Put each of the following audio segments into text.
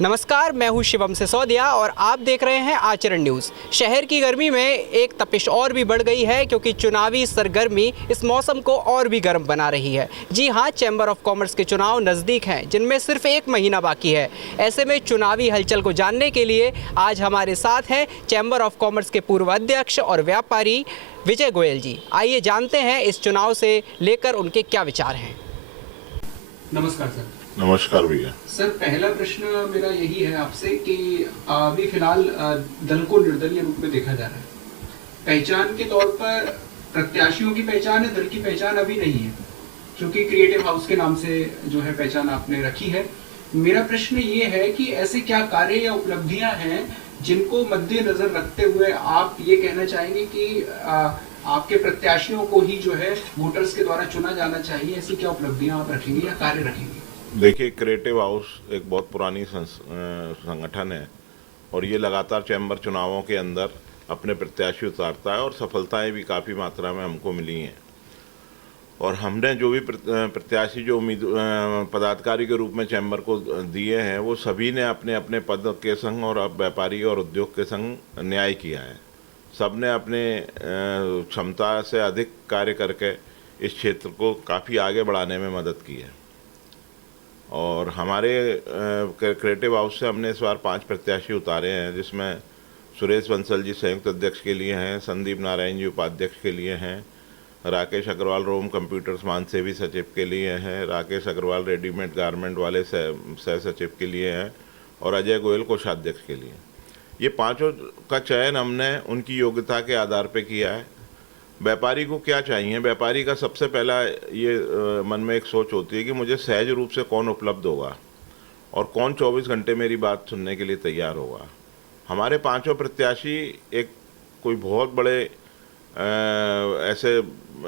नमस्कार, मैं हूं शिवम सिसोदिया और आप देख रहे हैं आचरण न्यूज़। शहर की गर्मी में एक तपिश और भी बढ़ गई है क्योंकि चुनावी सरगर्मी इस मौसम को और भी गर्म बना रही है। जी हां, चैम्बर ऑफ कॉमर्स के चुनाव नज़दीक हैं, जिनमें सिर्फ 1 महीना बाकी है। ऐसे में चुनावी हलचल को जानने के लिए आज हमारे साथ हैं चैम्बर ऑफ कॉमर्स के पूर्व अध्यक्ष और व्यापारी विजय गोयल जी। आइए जानते हैं इस चुनाव से लेकर उनके क्या विचार हैं। नमस्कार सर। नमस्कार भैया। सर, पहला प्रश्न मेरा यही है आपसे कि अभी फिलहाल दल को निर्दलीय रूप में देखा जा रहा है। पहचान के तौर पर प्रत्याशियों की पहचान है, दल की पहचान अभी नहीं है, क्योंकि क्रिएटिव हाउस के नाम से जो है पहचान आपने रखी है। मेरा प्रश्न ये है कि ऐसे क्या कार्य या उपलब्धियां हैं जिनको मद्देनजर रखते हुए आप ये कहना चाहेंगे कि आपके प्रत्याशियों को ही जो है वोटर्स के द्वारा चुना जाना चाहिए? ऐसी क्या उपलब्धियां आप रखेंगे या कार्य रखेंगे? देखिए, क्रिएटिव हाउस एक बहुत पुरानी संगठन है और ये लगातार चैम्बर चुनावों के अंदर अपने प्रत्याशी उतारता है और सफलताएं भी काफ़ी मात्रा में हमको मिली हैं। और हमने जो भी प्रत्याशी जो पदाधिकारी के रूप में चैम्बर को दिए हैं, वो सभी ने अपने अपने पद के संग और अब व्यापारी और उद्योग के संग न्याय किया है। सब ने अपने क्षमता से अधिक कार्य करके इस क्षेत्र को काफ़ी आगे बढ़ाने में मदद की है। और हमारे क्रिएटिव हाउस से हमने इस बार 5 प्रत्याशी उतारे हैं, जिसमें सुरेश बंसल जी संयुक्त अध्यक्ष के लिए हैं, संदीप नारायण जी उपाध्यक्ष के लिए हैं, राकेश अग्रवाल रोम कंप्यूटर्स मानसेवी सचिव के लिए हैं, राकेश अग्रवाल रेडीमेड गारमेंट वाले सह सचिव के लिए हैं और अजय गोयल कोषाध्यक्ष के लिए। ये पांचों का चयन हमने उनकी योग्यता के आधार पर किया है। व्यापारी को क्या चाहिए? व्यापारी का सबसे पहला ये मन में एक सोच होती है कि मुझे सहज रूप से कौन उपलब्ध होगा और कौन 24 घंटे मेरी बात सुनने के लिए तैयार होगा। हमारे पांचों प्रत्याशी एक कोई बहुत बड़े ऐसे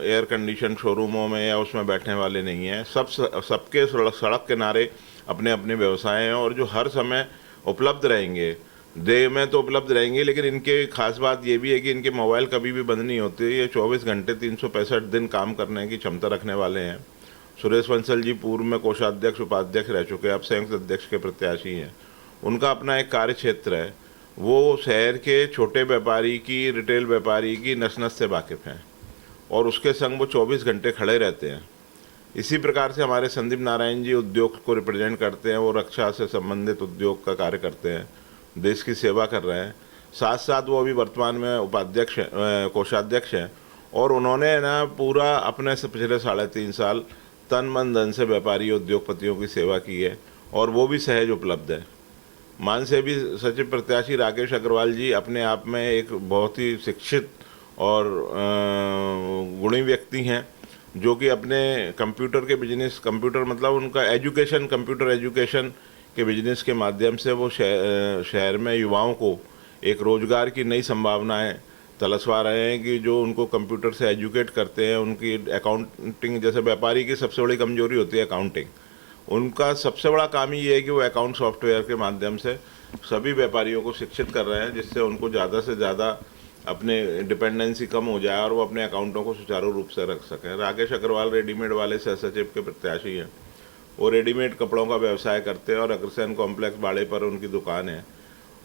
एयर कंडीशन शोरूमों में या उसमें बैठने वाले नहीं हैं। सबके सड़क किनारे अपने अपने व्यवसाय हैं और जो हर समय उपलब्ध रहेंगे, देह में तो उपलब्ध रहेंगे, लेकिन इनके खास बात ये भी है कि इनके मोबाइल कभी भी बंद नहीं होते। ये 24 घंटे 365 दिन काम करने की क्षमता रखने वाले हैं। सुरेश बंसल जी पूर्व में कोषाध्यक्ष उपाध्यक्ष रह चुके हैं, अब संयुक्त अध्यक्ष के प्रत्याशी हैं। उनका अपना एक कार्य क्षेत्र है, वो शहर के छोटे व्यापारी की, रिटेल व्यापारी की नस नस से वाकिफ़ हैं और उसके संग वो 24 घंटे खड़े रहते हैं। इसी प्रकार से हमारे संदीप नारायण जी उद्योग को रिप्रेजेंट करते हैं, वो रक्षा से संबंधित उद्योग का कार्य करते हैं, देश की सेवा कर रहे हैं। साथ साथ वो अभी वर्तमान में उपाध्यक्ष कोषाध्यक्ष हैं और उन्होंने ना पूरा अपने से पिछले 3.5 साल तन मन धन से व्यापारी उद्योगपतियों की सेवा की है और वो भी सहज उपलब्ध है। मानसेवी सचिव प्रत्याशी राकेश अग्रवाल जी अपने आप में एक बहुत ही शिक्षित और गुणी व्यक्ति हैं, जो कि अपने कंप्यूटर के बिजनेस, कंप्यूटर मतलब उनका एजुकेशन, कंप्यूटर एजुकेशन के बिजनेस के माध्यम से वो शहर में युवाओं को एक रोज़गार की नई संभावनाएं तलाशवा रहे हैं कि जो उनको कंप्यूटर से एजुकेट करते हैं। उनकी अकाउंटिंग, जैसे व्यापारी की सबसे बड़ी कमजोरी होती है अकाउंटिंग, उनका सबसे बड़ा काम ही ये है कि वो अकाउंट सॉफ्टवेयर के माध्यम से सभी व्यापारियों को शिक्षित कर रहे हैं, जिससे उनको ज़्यादा से ज़्यादा अपने डिपेंडेंसी कम हो जाए और वो अपने अकाउंटों को सुचारू रूप से रख सकें। राकेश अग्रवाल रेडीमेड वाले सह सचिव के प्रत्याशी हैं, वो रेडीमेड कपड़ों का व्यवसाय करते हैं और अग्रसेन कॉम्प्लेक्स बाड़े पर उनकी दुकान है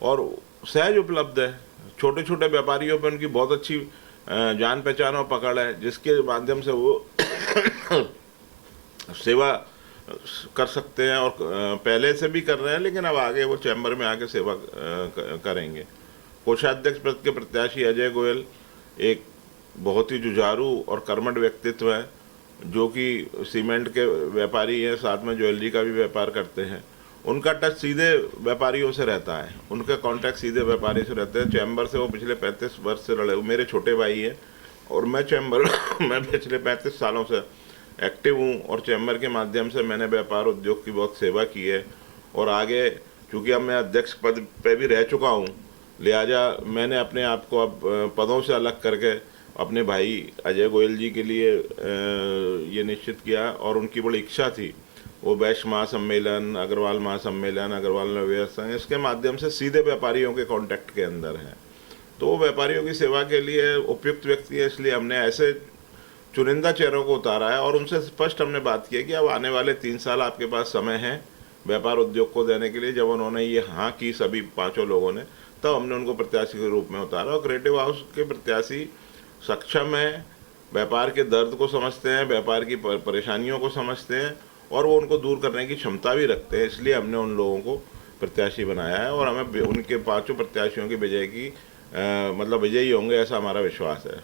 और सहज उपलब्ध है। छोटे छोटे व्यापारियों पर उनकी बहुत अच्छी जान पहचान और पकड़ है, जिसके माध्यम से वो सेवा कर सकते हैं और पहले से भी कर रहे हैं, लेकिन अब आगे वो चैम्बर में आके सेवा करेंगे। कोषाध्यक्ष पद के प्रत्याशी अजय गोयल एक बहुत ही जुझारू और कर्मठ व्यक्तित्व है, जो कि सीमेंट के व्यापारी हैं, साथ में ज्वेलरी का भी व्यापार करते हैं। उनका टच सीधे व्यापारियों से रहता है, उनके कॉन्टैक्ट सीधे व्यापारी से रहते हैं। चैम्बर से वो पिछले 35 वर्ष से रहे, मेरे छोटे भाई हैं और मैं चैम्बर मैं पिछले 35 सालों से एक्टिव हूँ और चैम्बर के माध्यम से मैंने व्यापार उद्योग की बहुत सेवा की है। और आगे चूँकि अब मैं अध्यक्ष पद पे भी रह चुका हूँ, लिहाजा मैंने अपने आप को अब पदों से अलग करके अपने भाई अजय गोयल जी के लिए ये निश्चित किया और उनकी बड़ी इच्छा थी वो वैश्य महासम्मेलन, अग्रवाल महासम्मेलन, अग्रवाल नवोदय संघ, इसके माध्यम से सीधे व्यापारियों के कांटेक्ट के अंदर हैं, तो वो व्यापारियों की सेवा के लिए उपयुक्त व्यक्ति है। इसलिए हमने ऐसे चुनिंदा चेहरों को उतारा है और उनसे स्पष्ट हमने बात की है कि अब आने वाले 3 साल आपके पास समय है व्यापार उद्योग को देने के लिए। जब उन्होंने ये हाँ की सभी पांचों लोगों ने, तब हमने उनको प्रत्याशी के रूप में उतारा। और क्रिएटिव हाउस के प्रत्याशी सक्षम है, व्यापार के दर्द को समझते हैं, व्यापार की परेशानियों को समझते हैं और वो उनको दूर करने की क्षमता भी रखते हैं। इसलिए हमने उन लोगों को प्रत्याशी बनाया है और हमें उनके पांचों प्रत्याशियों की विजय की मतलब विजयी होंगे, ऐसा हमारा विश्वास है।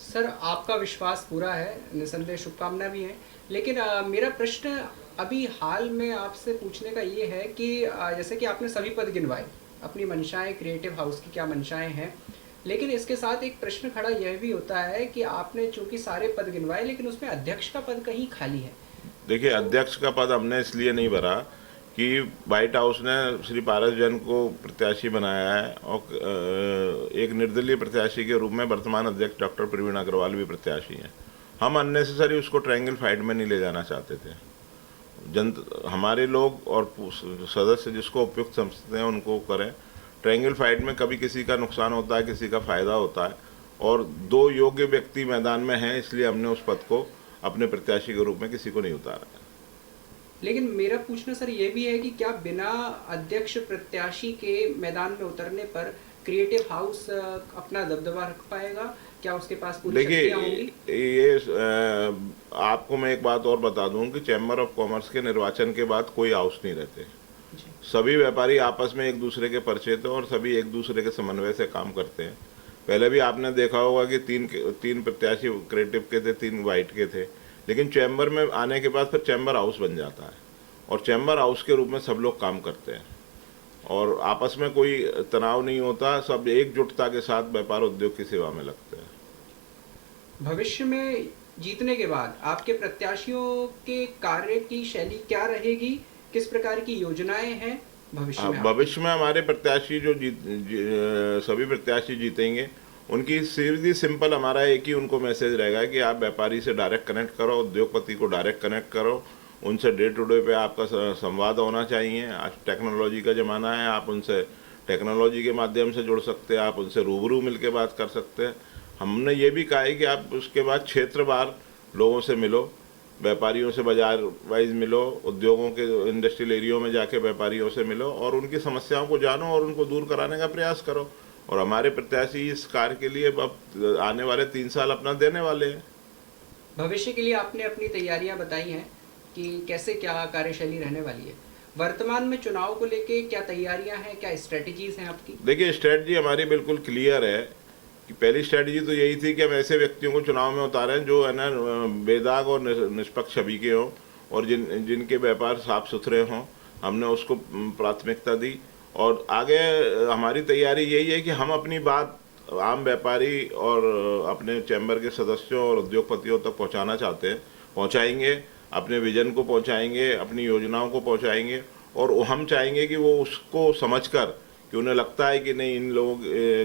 सर, आपका विश्वास पूरा है, निसंदेह शुभकामना भी है। लेकिन मेरा प्रश्न अभी हाल में आपसे पूछने का ये है कि जैसे कि आपने सभी पद गिनवाए, अपनी मंशाएं, क्रिएटिव हाउस की क्या मंशाएं हैं, लेकिन इसके साथ एक प्रश्न खड़ा यह भी होता है कि आपने चूंकि सारे पद गिनवाए लेकिन उसमें अध्यक्ष का पद कहीं खाली है। देखिए, अध्यक्ष का पद हमने इसलिए नहीं भरा कि व्हाइट हाउस ने श्री पारस जैन को प्रत्याशी बनाया है और एक निर्दलीय प्रत्याशी के रूप में वर्तमान अध्यक्ष डॉक्टर प्रवीण अग्रवाल भी प्रत्याशी हैं। हम अननेसेसरी उसको ट्रायंगल फाइट में नहीं ले जाना चाहते थे। हमारे लोग और सदस्य जिसको उपयुक्त समझते हैं उनको करें। ट्रायंगल फाइट में कभी किसी का नुकसान होता है, किसी का फायदा होता है और दो योग्य व्यक्ति मैदान में हैं, इसलिए हमने उस पद को अपने प्रत्याशी के रूप में किसी को नहीं उतारा। लेकिन मेरा पूछना सर ये भी है कि क्या बिना अध्यक्ष प्रत्याशी के मैदान में उतरने पर क्रिएटिव हाउस अपना दबदबा रख पाएगा? क्या उसके पास पूरी शक्तियां होंगी? ये आपको मैं एक बात और बता दूं कि चैम्बर ऑफ कॉमर्स के निर्वाचन के बाद कोई हाउस नहीं रहते। सभी व्यापारी आपस में एक दूसरे के परिचित हैं और सभी एक दूसरे के समन्वय से काम करते हैं। पहले भी आपने देखा होगा कि तीन प्रत्याशी क्रिएटिव के थे, 3 व्हाइट के थे, लेकिन चैम्बर में आने के बाद फिर चैम्बर हाउस बन जाता है और चैम्बर हाउस के रूप में सब लोग काम करते हैं और आपस में कोई तनाव नहीं होता, सब एकजुटता के साथ व्यापार उद्योग की सेवा में लगते हैं। भविष्य में जीतने के बाद आपके प्रत्याशियों के कार्य की शैली क्या रहेगी? किस प्रकार की योजनाएं हैं भविष्य में? भविष्य में हमारे प्रत्याशी जो सभी प्रत्याशी जीतेंगे, उनकी सीधी सिंपल हमारा एक ही उनको मैसेज रहेगा कि आप व्यापारी से डायरेक्ट कनेक्ट करो, उद्योगपति को डायरेक्ट कनेक्ट करो, उनसे डे टू डे पे आपका संवाद होना चाहिए। आज टेक्नोलॉजी का ज़माना है, आप उनसे टेक्नोलॉजी के माध्यम से जुड़ सकते हैं, आप उनसे रूबरू मिल के बात कर सकते हैं। हमने ये भी कहा है कि आप उसके बाद क्षेत्रवार लोगों से मिलो, व्यापारियों से बाजार वाइज मिलो, उद्योगों के इंडस्ट्रियल एरियो में जाके व्यापारियों से मिलो और उनकी समस्याओं को जानो और उनको दूर कराने का प्रयास करो। और हमारे प्रत्याशी इस कार्य के लिए अब आने वाले 3 साल अपना देने वाले हैं। भविष्य के लिए आपने अपनी तैयारियां बताई हैं कि कैसे क्या कार्यशैली रहने वाली है। वर्तमान में चुनाव को लेके क्या तैयारियां हैं, क्या स्ट्रेटजीज हैं आपकी? देखिए, स्ट्रेटजी हमारी बिल्कुल क्लियर है कि पहली स्ट्रेटजी तो यही थी कि हम ऐसे व्यक्तियों को चुनाव में उतारें जो है ना बेदाग और निष्पक्ष छवि के हों और जिनके व्यापार साफ सुथरे हों। हमने उसको प्राथमिकता दी और आगे हमारी तैयारी यही है कि हम अपनी बात आम व्यापारी और अपने चैम्बर के सदस्यों और उद्योगपतियों तक पहुंचाना चाहते हैं, पहुंचाएंगे, अपने विजन को पहुंचाएंगे, अपनी योजनाओं को पहुंचाएंगे और हम चाहेंगे कि वो उसको समझकर कि उन्हें लगता है कि नहीं, इन लोगों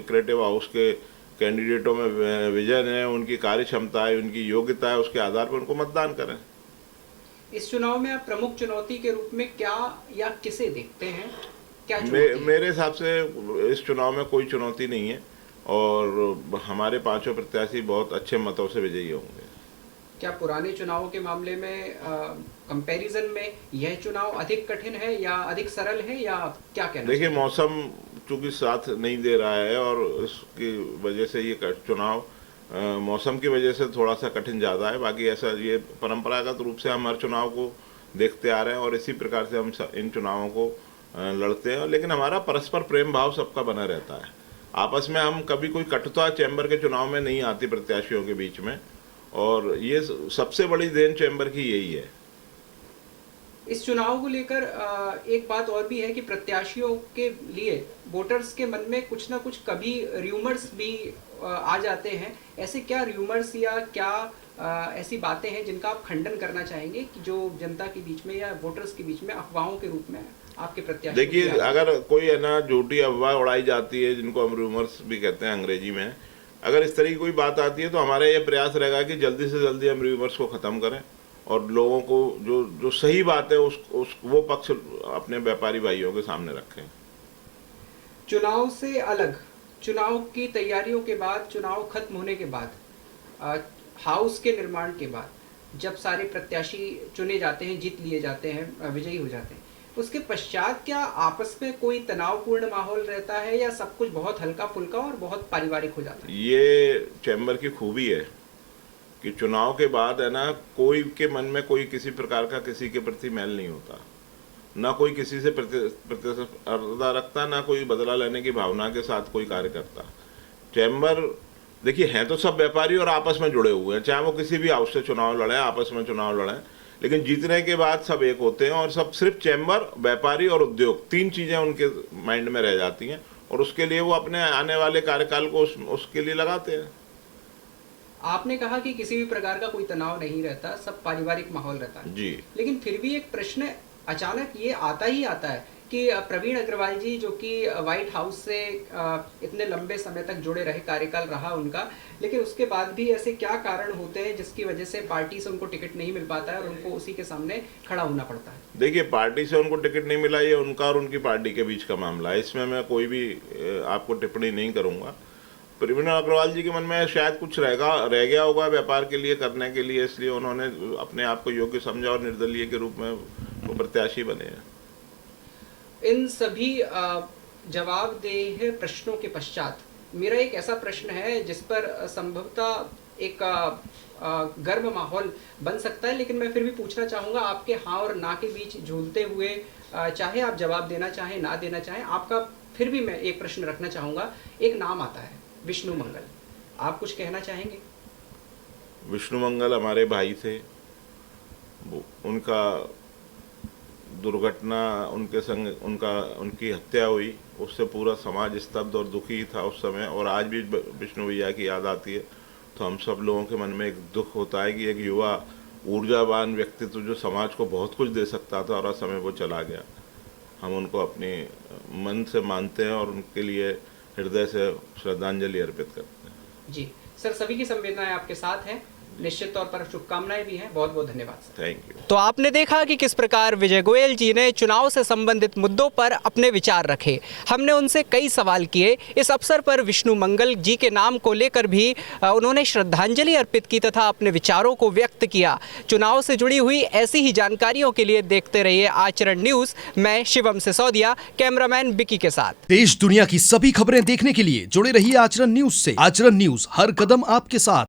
क्रिएटिव हाउस के कैंडिडेटों में विजन है, उनकी कार्य क्षमता है, उनकी योग्यता है, उसके आधार पर उनको मतदान करें। इस चुनाव में आप प्रमुख चुनौती के रूप में क्या या किसे देखते हैं? क्या मेरे हिसाब से इस चुनाव में कोई चुनौती नहीं है और हमारे पांचों प्रत्याशी बहुत अच्छे मतों से विजयी होंगे। क्या पुराने चुनावों के मामले में कंपैरिजन में यह चुनाव अधिक कठिन है या अधिक सरल है या क्या कहना? देखिए, मौसम चूंकि साथ नहीं दे रहा है और इसकी वजह से ये चुनाव मौसम की वजह से थोड़ा सा कठिन ज़्यादा है। बाकी ऐसा ये परंपरागत रूप से हम हर चुनाव को देखते आ रहे हैं और इसी प्रकार से हम इन चुनावों को लड़ते हैं। लेकिन हमारा परस्पर प्रेम भाव सबका बना रहता है। आपस में हम कभी कोई कटुता चैम्बर के चुनाव में नहीं आती प्रत्याशियों के बीच में और ये सबसे बड़ी देन चैम्बर की यही है। इस चुनाव को लेकर एक बात और भी है कि प्रत्याशियों के लिए वोटर्स के मन में कुछ ना कुछ कभी र्यूमर्स भी आ जाते हैं। ऐसे क्या र्यूमर्स या क्या ऐसी बातें हैं जिनका आप खंडन करना चाहेंगे कि जो जनता के बीच में या वोटर्स के बीच में अफवाहों के रूप में आपके प्रत्याशी? देखिए, अगर कोई है ना झूठी अफवाह उड़ाई जाती है, जिनको हम र्यूमर्स भी कहते हैं अंग्रेजी में, अगर इस तरह की कोई बात आती है तो हमारा ये प्रयास रहेगा कि जल्दी से जल्दी हम र्यूमर्स को ख़त्म करें और लोगों को जो सही बात है वो पक्ष अपने व्यापारी भाइयों के सामने रखें। चुनाव से अलग, चुनाव की तैयारियों के बाद, चुनाव खत्म होने के बाद, हाउस के निर्माण के बाद, जब सारे प्रत्याशी चुने जाते हैं, जीत लिए जाते हैं, विजयी हो जाते हैं, उसके पश्चात क्या आपस में कोई तनावपूर्ण माहौल रहता है या सब कुछ बहुत हल्का फुल्का और बहुत पारिवारिक हो जाता है? ये चैम्बर की खूबी है कि चुनाव के बाद है ना, कोई के मन में कोई किसी प्रकार का किसी के प्रति मैल नहीं होता, ना कोई किसी से प्रतिस्पर्धा रखता, ना कोई बदला लेने की भावना के साथ कोई कार्य करता। चैम्बर देखिए, हैं तो सब व्यापारी और आपस में जुड़े हुए हैं, चाहे वो किसी भी हाउस से चुनाव लड़े, आपस में चुनाव लड़े, लेकिन जीतने के बाद सब एक होते हैं और सब सिर्फ चैम्बर, व्यापारी और उद्योग, तीन चीजें उनके माइंड में रह जाती हैं और उसके लिए वो अपने आने वाले कार्यकाल को उसके लिए लगाते हैं। आपने कहा कि किसी भी प्रकार का कोई तनाव नहीं रहता, सब पारिवारिक माहौल रहता है जी। लेकिन फिर भी एक प्रश्न अचानक ये आता ही आता है कि प्रवीण अग्रवाल जी, जो कि व्हाइट हाउस से इतने लंबे समय तक जुड़े रहे, कार्यकाल रहा उनका, लेकिन उसके बाद भी ऐसे क्या कारण होते हैं जिसकी वजह से पार्टी से उनको टिकट नहीं मिल पाता है और उनको उसी के सामने खड़ा होना पड़ता है? देखिए, पार्टी से उनको टिकट नहीं मिला, ये उनका और उनकी पार्टी के बीच का मामला है, इसमें मैं कोई भी आपको टिप्पणी नहीं करूंगा। प्रवीण अग्रवाल जी के मन में शायद कुछ रह गया होगा व्यापार के लिए करने के लिए, इसलिए उन्होंने अपने आप को योग्य समझा और निर्दलीय के रूप में वो प्रत्याशी बने हैं। इन सभी जवाबदेह प्रश्नों के पश्चात मेरा एक ऐसा प्रश्न है जिस पर संभवतः एक गर्म माहौल बन सकता है, लेकिन मैं फिर भी पूछना चाहूँगा आपके हाँ और ना के बीच झूलते हुए, चाहे आप जवाब देना चाहें ना देना चाहें, आपका फिर भी मैं एक प्रश्न रखना चाहूँगा। एक नाम आता है विष्णु मंगल, आप कुछ कहना चाहेंगे? विष्णु मंगल हमारे भाई थे, उनका दुर्घटना, उनके संग उनकी हत्या हुई, उससे पूरा समाज स्तब्ध और दुखी था उस समय, और आज भी विष्णु भैया की याद आती है तो हम सब लोगों के मन में एक दुख होता है कि एक युवा ऊर्जावान व्यक्तित्व जो समाज को बहुत कुछ दे सकता था और समय वो चला गया। हम उनको अपने मन से मानते हैं और उनके लिए हृदय से श्रद्धांजलि अर्पित करते हैं। जी सर, सभी की संवेदनाएं आपके साथ हैं, निश्चित तौर पर शुभकामनाएं भी हैं। बहुत बहुत धन्यवाद सर। Thank you. तो आपने देखा कि किस प्रकार विजय गोयल जी ने चुनाव से संबंधित मुद्दों पर अपने विचार रखे। हमने उनसे कई सवाल किए। इस अवसर पर विष्णु मंगल जी के नाम को लेकर भी उन्होंने श्रद्धांजलि अर्पित की तथा अपने विचारों को व्यक्त किया। चुनाव से जुड़ी हुई ऐसी ही जानकारियों के लिए देखते रहिए आचरण न्यूज। मैं शिवम सिसोदिया, कैमरामैन बिकी के साथ। देश दुनिया की सभी खबरें देखने के लिए जुड़े रहिए आचरण न्यूज से। आचरण न्यूज, हर कदम आपके साथ।